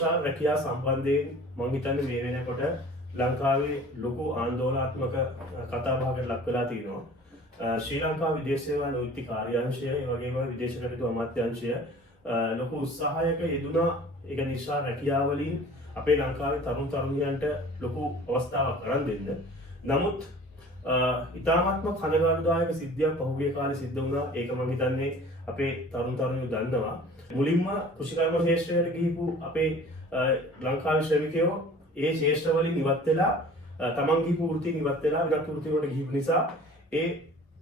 ඊශ්‍රායල් රැකියාව සම්බන්ධයෙන් මම හිතන්නේ මේ වෙනකොට ලංකාවේ ලොකු ආందోලනාත්මක කතා බහකට ලක් වෙලා තියෙනවා. ශ්‍රී ලංකා විදේශ සේවා නීති කාර්යාංශය ඒ වගේම විදේශ කටයුතු අමාත්‍යාංශය ලොකු උත්සාහයක යෙදුණා. ඒක නිසා රැකියාව වලින් අපේ ලංකාවේ තරුණ තරුණියන්ට ලොකු අවස්ථාවක් අරන් දෙන්න. නමුත් ඉතාමත්ම කනගාටුදායක සිද්ධියක් පහුගිය කාලේ සිද්ධ වුණා. ඒක මම හිතන්නේ අපේ තරුණ තරුණියෝ දන්නවා. මුලින්ම කෘෂිකර්ම ශේෂ්ත්‍රයට ගිහිපු අපේ ලංකාවේ ශ්‍රමිකයෝ ඒ ශේෂ්ත්‍ර වලින් ඉවත් වෙලා තමන් ගිහිපු වෘත්තියෙන් ඉවත් වෙලා වෙනත් වෘත්ති වලට ගිහිපු නිසා ඒ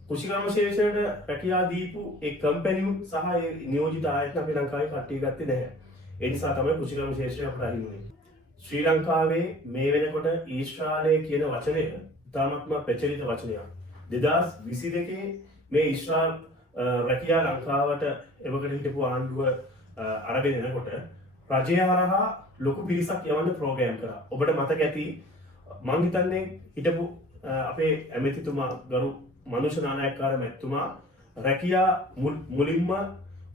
කෘෂිකර්ම ශේෂ්ත්‍රයට රැකියාව දීපු ඒ කම්පැනි සහ ඒ නියෝජිත ආයතන අපේ ලංකාවේ කට්ටිය ගත්තේ නැහැ. ඒ නිසා තමයි කෘෂිකර්ම ශේෂ්ත්‍රය අපට අහිමි වුනේ. ශ්‍රී ලංකාවේ මේ වෙනකොට ඊශ්‍රායලය කියන වචනය ඉතාමත්ම ප්‍රචලිත වචනයක්. 2022 මේ ඊශ්‍රායල් රැකියා ලංකාවට එවකට හිටපු ආණ්ඩුව අරගෙන එනකොට රජය හරහා ලොකු පිරිසක් යවන්න ප්‍රෝග්‍රෑම් කරා. ඔබට මතක ඇති මං හිතන්නේ හිටපු අපේ ඇමතිතුමා ගරු මනුෂ්‍ය නානායක්කාර මැතිතුමා රැකියා මුලින්ම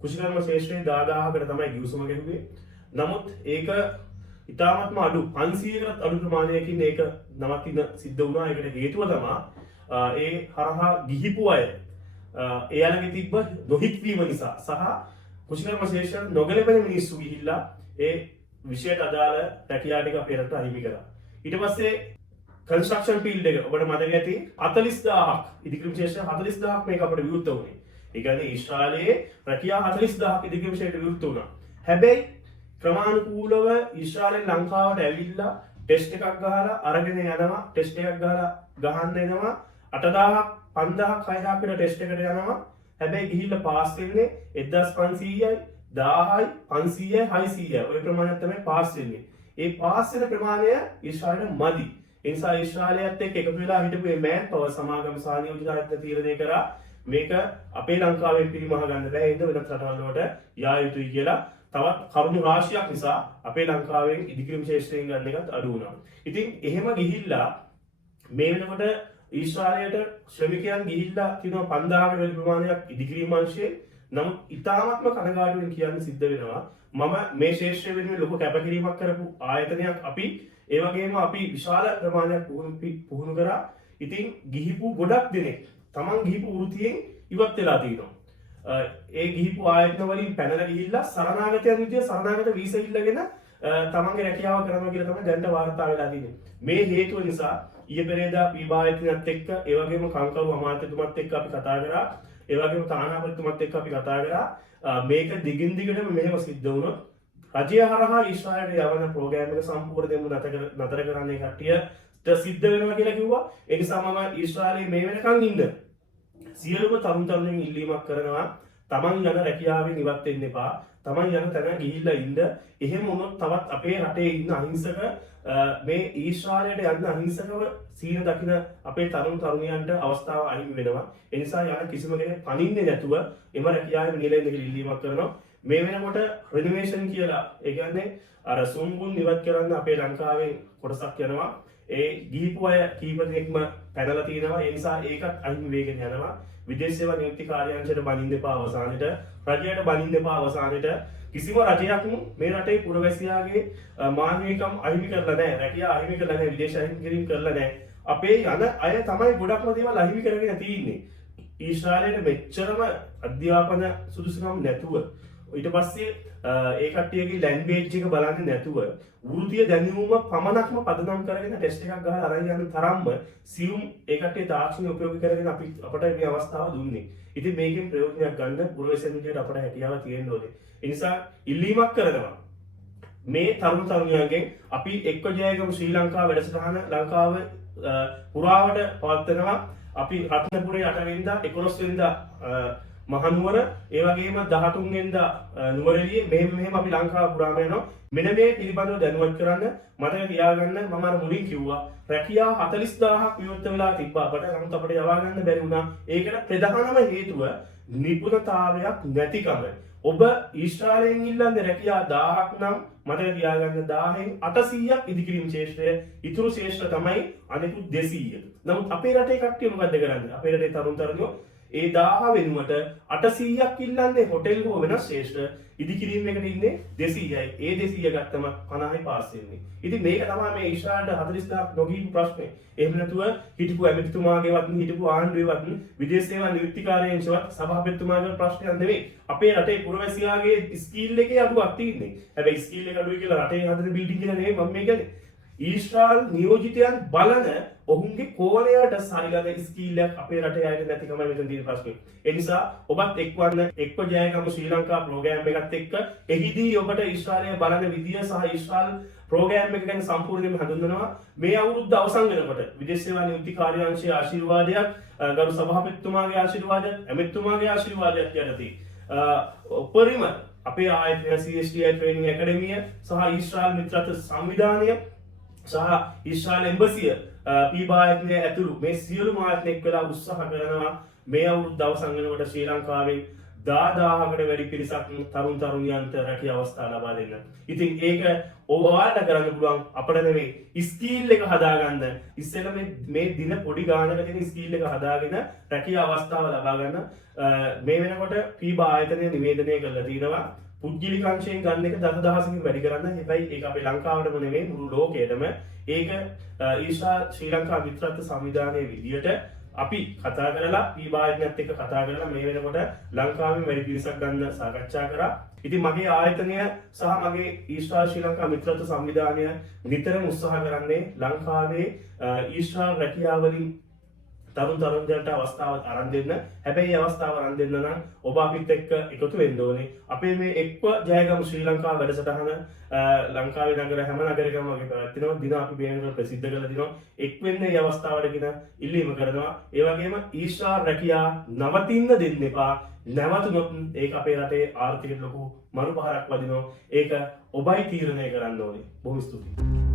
කෘෂිකර්ම ශේෂ්ත්‍රයේ 10000කට තමයි ගිවිසුම ගැහුවේ. නමුත් ඒක ඉතාමත්ම අඩු 500කට අඩු ප්‍රමාණයකින් ඒක නවතින සිද්ධ වුණා. ඒකට හේතුව තමයි ඒ හරහා ගිහිපු අය එයාලගේ තිබ්බ නොහික්වීම නිසා සහ කෘෂිකර්ම ශේෂ්ත්‍ර නොගැලපෙන මිනිස්සු ගිහිල්ලා ඒ විෂයට අදාළ රැකියාව ටික අපේ රටට අහිමි කරා. ඊට පස්සේ කන්ස්ට්‍රක්ෂන් ෆීල්ඩ් එක ඔබට මතක ඇති 40000ක් ඉදිකිරීම ශේෂ්ත්‍ර 40000ක් මේක අපිට විවෘත වුණේ. ඒ කියන්නේ ඊශ්‍රායලයේ රැකියාව 40000ක් ඉදිකිරීම ශේෂ්ත්‍ර විවෘත වුණා. හැබැයි ක්‍රමානුකූලව ඊශ්‍රායලෙන් ලංකාවට ඇවිල්ලා ටෙස්ට් එකක් ගහලා අරගෙන යනවා. ටෙස්ට් එකක් ගහලා ගහන්න එනවා. 8000ක් 5000ක් 6000ක් විතර ටෙස්ට් එකට යනවා. හැබැයි ගිහිල්ලා පාස් වෙන්නේ 1500යි 1000යි 500යි 600යි ඔය ප්‍රමාණයක් තමයි පාස් වෙන්නේ. ඒ පාස් වෙන ප්‍රමාණය ඊශ්‍රායලට මදි. ඒ නිසා ඊශ්‍රායලයත් එක්ක එකතු වෙලා හිටපු මේ මෑන් පවර් සමාගම සානියෝජිත ආයතන තීරණය කරා මේක අපේ ලංකාවෙන් පිරිමහ ගන්න බෑ. ඉතින් වෙනත් රටවල් වලට යා යුතුයි කියලා තවත් කරුණු රාශියක් නිසා අපේ ලංකාවෙන් ඉදිකිරීම ශේෂ්ත්‍රයෙන් ගන්න එකත් අඩු වුණා. ඉතින් එහෙම ගිහිල්ලා මේ වෙනකොට ඊශ්‍රායලයට ශ්‍රමිකයන් ගිහිල්ලා කියනවා 5000කට වැඩි ප්‍රමාණයක් ඉදිකිරීම අංශයේ. නමුත් ඉතාමත්ම කනගාටුවෙන් කියන්න සිද්ධ වෙනවා මම මේ ශේෂ්ත්‍රය වෙනුවෙන් ලොකු කැපකිරීමක් කරපු ආයතනයක් අපි ඒ වගේම අපි විශාල ප්‍රමාණයක් පුහුණු කරා. ඉතින් ගිහිපු ගොඩක් දෙනෙක් තමන් ගිහිපු වෘත්තියෙන් ඉවත් වෙලා තියෙනවා. ඒ ගිහිපු ආයතන වලින් පැනලා ගිහිල්ලා සරණාගතයන් විදියට සරණාගත වීසා ඉල්ලගෙන තමන්ගේ රැකියාව කරනවා කියලා තමයි දැනට වාර්තා වෙලා තියෙන්නේ. මේ හේතුව නිසා ඊයේ පෙරේදා පීබායතනත් එක්ක ඒ වගේම කංකරු අමාත්‍යතුමත් එක්ක අපි කතා කරා. ඒ වගේම තානාපතිතුමත් එක්ක අපි කතා කරා. මේක දිගින් දිගටම මෙහෙම සිද්ධ වුණොත් රජය හරහා ඊශ්‍රායලයට යවන ප්‍රෝග්‍රෑම් එක සම්පූර්ණයෙන්ම නතර කරන්නේ කට්ටියට සිද්ධ වෙනවා කියලා කිව්වා. ඒ නිසා මම ඊශ්‍රායලයේ මේ වෙනකන් ඉන්න සියලුම තරුණ තරුණියන් ඉල්ලීමක් කරනවා තමන් යන රැකියාවෙන් ඉවත් වෙන්න එපා. තමන් යන තැන ගිහිල්ලා ඉන්න. එහෙම වුණොත් තවත් අපේ රටේ ඉන්න අහිංසක මේ ඊශ්‍රායලයට යන්න අහිංසකව සීන දකින අපේ තරුණ තරුණියන්ට අවස්ථාව අහිමි වෙනවා. ඒ නිසා යන කිසිම කෙනෙක් පනින්නේ නැතුව එම රැකියාවේ නිලෙන්න කියලා ඉල්ලීමක් කරනවා. මේ වෙනකොට රිනෝවේෂන් කියලා ඒ කියන්නේ අර සුම්බුන් ඉවත් කරන්න අපේ ලංකාවෙන් කොටසක් යනවා. ඒ ගිහිපු අය කීප දෙනෙක්ම පැනලා තියෙනවා. ඒ නිසා ඒකත් අහිමි වෙගෙන යනවා. විදේශ සේවා නීති කාර්යාංශයට බනින්න එපා අවසානෙට. රජයට බනින්න එපා අවසානෙට. කිසිම රජයක් මේ රටේ පුරවැසියාගේ මානවිකම් අහිමි කරලා නැහැ. රැකියාව අහිමි කරලා නැහැ. විදේශ අහිමි කිරීම කරලා නැහැ. අපේ යන අය තමයි ගොඩක්ම දේවල් අහිමි කරගෙන තියෙන්නේ. ඊශ්‍රායලයට මෙච්චරම අධ්‍යාපන සුදුසුකම් නැතුව ඊට පස්සේ ඒ කට්ටියගේ ලැන්ග්වේජ් එක බලන්නේ නැතුව වෘත්තීය දැනුම පමණක්ම පදනම් කරගෙන ටෙස්ට් එකක් ගහලා අරන් යන තරම්ම සියුම් ඒ කට්ටිය තාක්ෂණය උපයෝගී කරගෙන අපට මේ අවස්ථාව දුන්නේ. ඉතින් මේකෙන් ප්‍රයෝජනයක් ගන්න පුරවැසියන් විදියට අපට හැකියාව තියෙන්න ඕනේ. ඒ නිසා ඉල්ලීමක් කරනවා මේ තරුණ තරුණියන්ගෙන් අපි එක්ක ජයගමු ශ්‍රී ලංකාව වැඩසටහන ලංකාව පුරාවට පවත්වනවා. අපි රත්නපුරේ 8 වෙනිදා 11 වෙනිදා මහනුවර ඒ වගේම 13 වෙනිදා නුවරඑළියේ මෙහෙම අපි ලංකාව පුරාම යනවා. මෙන්න මේ පිළිබඳව දැනුවත් කරන්න මතක තියාගන්න. මම අර මුලින් කිව්වා රැකියාව 40000ක් විවෘත වෙලා තිබ්බා අපට. නමුත් අපිට යවා ගන්න බැරි වුණා. ඒකට ප්‍රධානම හේතුව නිපුණතාවයක් නැතිකම. ඔබ ඊශ්‍රායලයෙන් ඉල්ලන්නේ රැකියාව 1000ක් නම් මතක තියාගන්න 1000න් 800ක් ඉදිකිරීම ශේෂ්ත්‍රය. ඉතුරු ශේෂ්ත්‍ර තමයි අනෙකුත් 200. නමුත් අපේ රටේ කට්ටිය මොකද්ද කරන්නේ? අපේ රටේ තරුණ තරුණියෝ ඒ 1000 වෙනුවට 800ක් ඉල්ලන්නේ හොටෙල් හෝ වෙනස් ශ්‍රේෂ්ඨ ඉදිකිරීම එකට ඉන්නේ 200යි. ඒ 200 ගත්තම 50යි පාස් වෙන්නේ. ඉතින් මේක තමයි මේ ඊශ්‍රායලට 40000ක් නොගියපු ප්‍රශ්නේ. එහෙම නැතුව හිටපු ඇමතිතුමාගේවත් හිටපු ආණ්ඩුවේවත් විදේශ සේවා නියුක්තිකාරයන්සවත් සභාපතිතුමාගේ ප්‍රශ්නයක් නෙවෙයි. අපේ රටේ පුරවැසියාගේ ස්කිල් එකේ අඩුවක් තියෙන්නේ. හැබැයි ස්කිල් එක අඩුයි කියලා රටේ හදන බිල්ඩින් කියලා නෙවෙයි මම මේ කියන්නේ. ඊශ්‍රායල් නියෝජිතයන් බලන ඔවුන්ගේ කෝණයට සරිලන ස්කිල් එකක් අපේ රටේ අයට නැතිකමයි මෙතන තියෙන ප්‍රශ්නේ. ඒ නිසා ඔබත් එක්වන්න එක්ව ජයගමු ශ්‍රී ලංකා ප්‍රෝග්‍රෑම් එකත් එක්ක එහිදී ඔබට ඊශ්‍රායලය බලන විදිය සහ ඊශ්‍රායල් ප්‍රෝග්‍රෑම් එක ගැන සම්පූර්ණයෙන්ම හඳුන්වනවා. මේ අවුරුද්ද අවසන් වෙනකොට විදේශ සේවා නියුක්ති කාර්යාංශයේ ආශිර්වාදයක්, ගරු සභාපතිතුමාගේ ආශිර්වාදයක්, ඇමතිතුමාගේ ආශිර්වාදයක් යටතේ උපරිම අපේ ආයතන CSTI ට්‍රේනින් ඇකඩමිය සහ ඊශ්‍රායල් මිත්‍රත්ව සංවිධානය සහ ඊශ්‍රායල් එම්බසිය පීබායතනය ඇතුළු මේ සියලුම ආයතන එක් වෙලා උත්සාහ කරනවා මේ අවුරුද්ද අවසන් වෙනකොට ශ්‍රී ලංකාවේ 10000කට වැඩි පිරිසක් තරුණ තරුණියන්ට රැකිය අවස්ථා ලබා දෙන්න. ඉතින් ඒක ඔයාලට කරන්න පුළුවන් අපිට නෙවෙයි ස්කිල් එක හදාගන්න. ඉස්සෙල්ලා මේ දින පොඩි ගානක තියෙන ස්කිල් එක හදාගෙන රැකිය අවස්ථාව ලබා ගන්න. මේ වෙනකොට පීබා ආයතනය නිවේදනය කරලා තියෙනවා පුද්ගලික අංශයෙන් ගන්න එක දසදහසකින් වැඩි කරන්න. හැබැයි ඒක අපේ ලංකාවටම නෙවෙයි මුළු ලෝකෙටම. ඒක ශ්‍රී ලංකා මිත්‍රත්ව සංවිධානයේ විදියට අපි කතා කරලා පීබායතනයත් එක්ක කතා කරලා මේ වෙනකොට ලංකාවෙන් වැඩි පිරිසක් ගන්න සාකච්ඡා කරා. ඉතින් මගේ ආයතනය සහ මගේ ඊශ්‍රායල් ශ්‍රී ලංකා මිත්‍රත්ව සංවිධානය නිතරම උත්සාහ කරන්නේ ලංකාවේ ඊශ්‍රායල් රැකියාවලින් තරුණ තරුණයන්ට අවස්ථාවක් අරන් දෙන්න. හැබැයි අවස්ථාව අරන් දෙන්න නම් ඔබ අපිත් එක්ක එකතු වෙන්න ඕනේ. අපේ මේ එක්ව ජයගමු ශ්‍රී ලංකා වැඩසටහන ලංකාවේ නගර හැම නගරයකම වගේ පැවැත්වෙනවා. දින අපි බේරන ප්‍රසිද්ධ කරලා දිනවා. එක් වෙන්න මේ අවස්ථාවට කියන ඉල්ලීම කරනවා. ඒ වගේම ඊශ්‍රායල් රැකියා නවතින්න දෙන්න එපා. නැවතුනොත් ඒක අපේ රටේ ආර්ථිකයට ලොකු මරුපහරක් වදිනවා. ඒක ඔබයි තීරණය කරන්න ඕනේ. බොහොම ස්තුතියි.